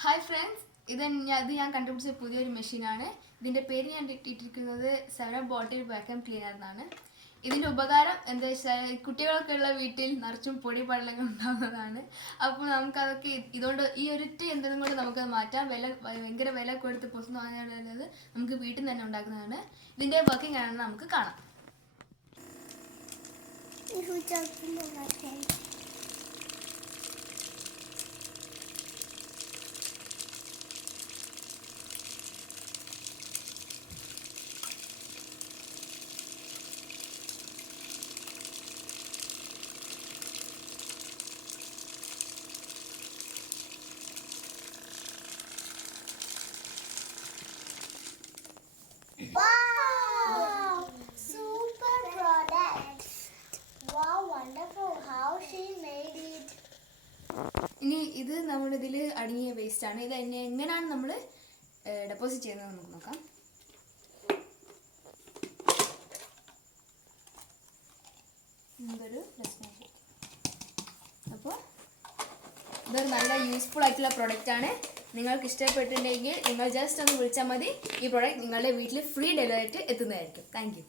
Hi friends, ഇത് ഞാൻ കണ്ടുപിടിച്ച പുതിയൊരു മെഷീനാണ്. ഇതിൻ്റെ പേര് ഞാൻ ഇട്ടിരിക്കുന്നത് 7 ബോട്ടിൽ വാക്യൂം ക്ലീനർ എന്നാണ്. ഇതിൻ്റെ ഉപകാരം എന്താ വെച്ചാൽ കുട്ടികളൊക്കെ ഉള്ള വീട്ടിൽ നിറച്ചും പൊടി പടലങ്ങൾ ഉണ്ടാകുന്നതാണ്. അപ്പോൾ നമുക്കതൊക്കെ ഇതുകൊണ്ട് ഈ ഒരിറ്റ് എന്തെങ്കിലും കൊണ്ട് നമുക്കത് മാറ്റാം. ഭയങ്കര വില കൊടുത്ത് പുറത്തുനിന്ന് വാങ്ങാനുള്ളത് നമുക്ക് വീട്ടിൽ നിന്ന് തന്നെ ഉണ്ടാക്കുന്നതാണ്. ഇതിൻ്റെ വർക്കിംഗ് ആണെന്ന് നമുക്ക് കാണാം. Wow! Super product. Wow, wonderful. How she made it. ഇനി ഇത് നമ്മുടെ ഇതിൽ അടങ്ങിയ വേസ്റ്റാണ്. ഇത് എങ്ങനെയാണ് നമ്മൾ ഡെപ്പോസിറ്റ് ചെയ്യുന്നത് നമുക്ക് നോക്കാം. ഇതൊരു അപ്പോൾ ഇതൊരു നല്ല യൂസ്ഫുൾ ആയിട്ടുള്ള പ്രൊഡക്റ്റാണ്. നിങ്ങൾക്ക് ഇഷ്ടപ്പെട്ടിട്ടുണ്ടെങ്കിൽ നിങ്ങൾ ജസ്റ്റ് ഒന്ന് വിളിച്ചാൽ മതി. ഈ പ്രൊഡക്റ്റ് നിങ്ങളുടെ വീട്ടിൽ ഫ്രീ ഡെലിവറി ആയിട്ട് എത്തുന്നതായിരിക്കും. Thank you.